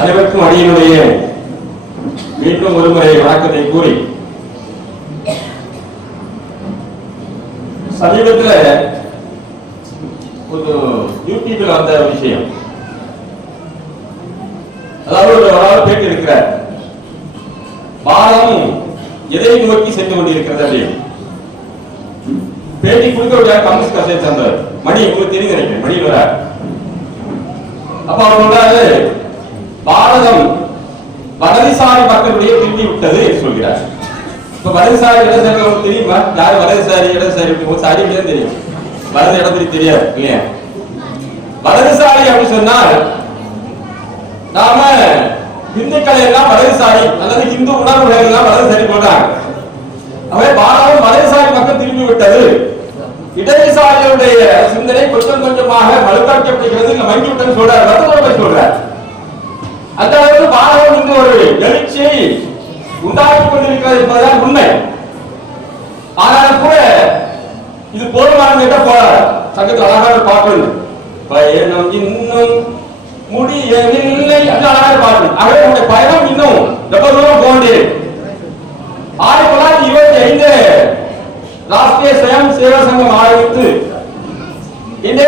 அனைவருக்கும் அடியினுடைய மீண்டும் ஒருமுறை வணக்கத்தை கூறி சமீபத்தில் ஒரு யூடியூப்ல வந்த விஷயம். அதாவது ஒரு ஆள் கேட்டு இருக்கிறார். பாரதம் எதை நோக்கி சென்று கொண்டிருக்கிறது அப்படின்னு பேட்டி கொடுக்க விட கம்யூனிஸ்ட் கட்சியை சேர்ந்தவர்? மணி உங்களுக்கு தெரியும் நினைக்கிறேன். மணி வர அப்ப அவர் சொல்றாரு பாரதம் வலதுசாரி மக்களுடைய திரும்பி விட்டது என்று சொல்கிறார். இப்ப வலதுசாரி இடதுசாரி உங்களுக்கு தெரியுமா? யார் வலதுசாரி இடதுசாரி உங்களுக்கு தெரியும். வலது இடத்துல தெரியாது இல்லையா? வலதுசாரி அப்படின்னு சொன்னால் நாம இந்துக்களை எல்லாம் வலதுசாரி அல்லது இந்து உணர்வுகளை எல்லாம் வலதுசாரி போடுறாங்க அவை பாரதம் வலதுசாரி மக்கள் திரும்பி விட்டது. இடதுசாரிகளுடைய சிந்தனை கொஞ்சம் கொஞ்சமாக வலுத்தாக்கப்படுகிறது இங்க மங்கி விட்டன்னு சொல்றாரு ரத்தனோட சொல்றார். அந்த அளவுக்கு பாரதம் இன்று ஒரு எழுச்சியை உண்டாக்கி கொண்டிருக்கிறது என்பதுதான் உண்மை. ஆனாலும் கூட இது போதுமான கேட்ட போறாரு சங்கத்தில் அழகாக பாட்டு பயணம் இன்னும் முடியவில்லை அந்த அழகாக பாட்டு. ஆகவே உங்களுடைய பயணம் இன்னும் ரொம்ப தூரம் போண்டே ஆயிரத்தி தொள்ளாயிரத்தி இருபத்தி ஐந்து ராஷ்டிரிய சுயம் சேவா சங்கம் ஆரம்பித்து இந்த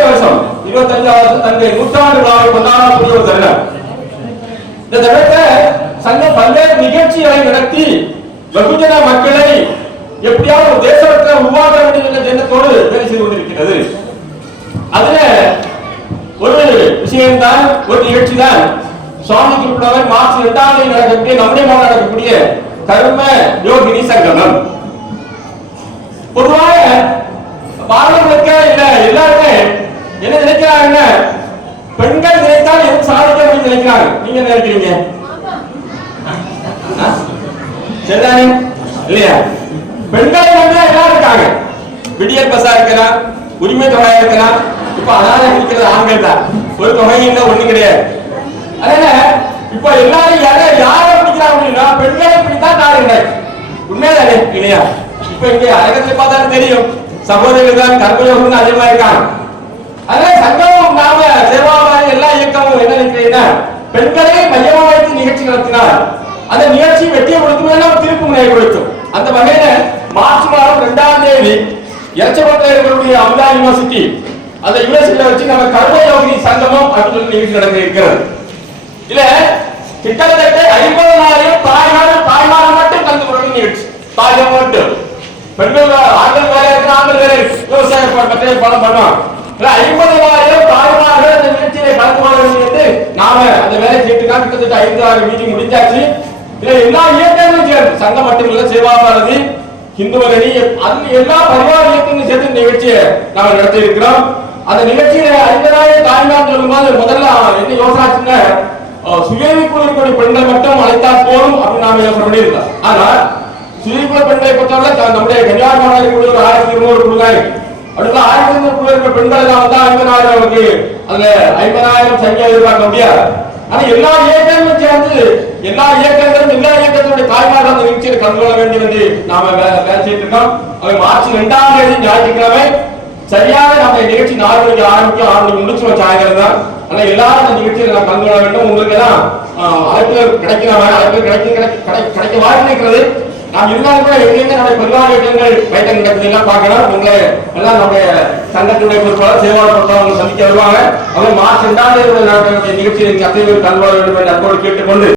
வருஷம் இருபத்தி அஞ்சாவது இருபத்தஞ்சாவது தன்னுடைய நூற்றாண்டு விழாவை கொண்டாடக்கூடிய ஒரு தருணம் இந்த தருணத்தை சங்கம் பல்வேறு நிகழ்ச்சிகளை நடத்தி வெகுஜன மக்களை எப்படியாவது ஒரு தேசத்தை உருவாக்க வேண்டும் என்ற எண்ணத்தோடு வேலை செய்து கொண்டிருக்கிறது. அதுல ஒரு விஷயம்தான் ஒரு நிகழ்ச்சி தான் சுவாமி குறிப்பிட்டவர் மார்ச் இரண்டாம் தேதி நடக்கக்கூடிய நம்முடைய மாநிலம் நடக்கக்கூடிய கர்ம யோகினி சங்கமம். பொதுவாக பாரதங்களுக்கு இல்ல எல்லாருமே என்ன நினைக்கிறாங்க? பெண்கள் நினைத்தால் எதுவும் சாதிக்க முடியும் நினைக்கிறாங்க. நீங்க என்ன நினைக்கிறீங்க? சரிதானே? இல்லையா? பெண்களை வந்து எல்லாம் இருக்காங்க. விடியல் பசா இருக்கலாம் உரிமை தொகை இருக்கலாம். இப்ப அனாதை இருக்கிறது ஆண்கள் தான். ஒரு தொகை இல்ல ஒண்ணு கிடையாது. அதனால இப்ப எல்லாரும் யாரை யாரை பிடிக்கிறாங்க அப்படின்னா பெண்களை பிடித்தான் நாடுங்க உண்மைதானே? இல்லையா? இப்ப இங்க அரங்கத்தில் பார்த்தாலும் தெரியும். சகோதரர்கள் தான் கர்ப்பயோகம் அதிகமா இருக்காங்க. அதனால சங்கமும் நாம சேவாபாரி எல்லா இயக்கமும் என்ன நினைக்கிறீங்கன்னா பெண்களை மையமாக வைத்து நிகழ்ச்சி நடத்தினால் அந்த நிகழ்ச்சி வெற்றியை கொடுக்கும் எல்லாம் திருப்பு முனையை கொடுக்கும் அந்த வகையில மார்ச் மாதம் இரண்டாம் தேதி எச்சபத்தில் இருக்கக்கூடிய அமுதா யூனிவர்சிட்டி அந்த யூனிவர்சிட்டியில வச்சு நம்ம கர்மயோகி சங்கமம் அப்படின்னு நிகழ்ச்சி நடக்க இருக்கிறது. இல்ல கிட்டத்தட்ட ஐம்பதனாயிரம் தாய்மார்கள் தாய்மார்கள் மட்டும் கலந்து கொள்ள நிகழ்ச்சி. தாய்கள் மட்டும். பெண்கள் ஆண்கள் வேலை இருக்கு ஆண்கள் வேலை இருக்கு விவசாய பணம் பண்ணுவாங்க. ஐம்பதாயிரம் தாய்மார்கள் அந்த நிகழ்ச்சியை கலந்து கொள்ள வேண்டியது நாம அந்த வேலை கேட்டுக்கா கிட்டத்தட்ட ஐந்து ஆறு மீட்டிங் முடிஞ்சாச்சு. இல்ல எல்லா இயக்கங்களும் சேர்ந்து சங்கம் மட்டும் இல்ல சேவா பாரதி இந்து மகனி அந்த எல்லா பரிவார இயக்கங்களும் சேர்த்து இந்த நிகழ்ச்சியை நாம நடத்தி இருக்கிறோம். அந்த நிகழ்ச்சியில ஐம்பதாயிரம் தாய்மார் சொல்லும்போது முதல்ல என்ன யோசனாச்சுன்னா சுயவிக்குள் இருக்கக்கூடிய பெண்கள் மட்டும் அழைத்தால் போதும் அப்படின்னு நாம யோசனை பண்ணியிருந்தோம். ஆனா சுயவிக்குள்ள பெண்களை பொறுத்தவரை நம்முடைய கன்னியாகுமரி மாவட்டத்தில் கூட ஒரு ஆயிரத்தி இருநூறு கொடுக்காங்க அடுத்த ஆயிரத்தி இருக்கிற பெண்களை தான் ஐம்பதாயிரம் நமக்கு அதுல ஐம்பதாயிரம் சங்கியா எதிர்பார்க்க முடியாது. ஆனா எல்லா இயக்கங்களும் சேர்ந்து எல்லா இயக்கங்களும் எல்லா இயக்கத்தினுடைய தாய்மார்கள் அந்த நிகழ்ச்சியில் கலந்து கொள்ள வேண்டும் என்று நாம வே- வேலை செய்து இருக்கோம். அவை மார்ச் இரண்டாம் தேதி ஞாயிற்றுக்கிழமை சரியாக நம்ம நிகழ்ச்சி நாலு மணிக்கு ஆரம்பிக்கும் ஆறு மணிக்கு முடிச்சிருவோம் சாயங்காலம் தான். ஆனா எல்லாரும் அந்த நிகழ்ச்சியில் நான் கலந்து கொள்ள வேண்டும். உங்களுக்கு எல்லாம் ஆஹ், அழைப்பு கிடைக்கிற மாதிரி அழைப்பு கிடைக்க- கிடைக்க கிடைக்க வாய்ப்பு இருக்கிறது. நாம் இருந்தாலும் கூட எங்கெங்க நம்முடைய பரிவார இடங்கள் வைட்டம் நடக்குது எல்லாம் பார்க்கலாம். உங்க எல்லாம் நம்முடைய சங்கத்தினுடைய பொறுப்பாளர் சேவாளர் பொறுப்பாளர் உங்களை சந்திக்க வருவாங்க. அவங்க மார்ச் இரண்டாம் தேதி நடக்கக்கூடிய நிகழ்ச்சியில் நீங்க அத்தனை பேர் கலந்து வேண்டும் என்று அன்போடு கேட்டுக்கொண்டு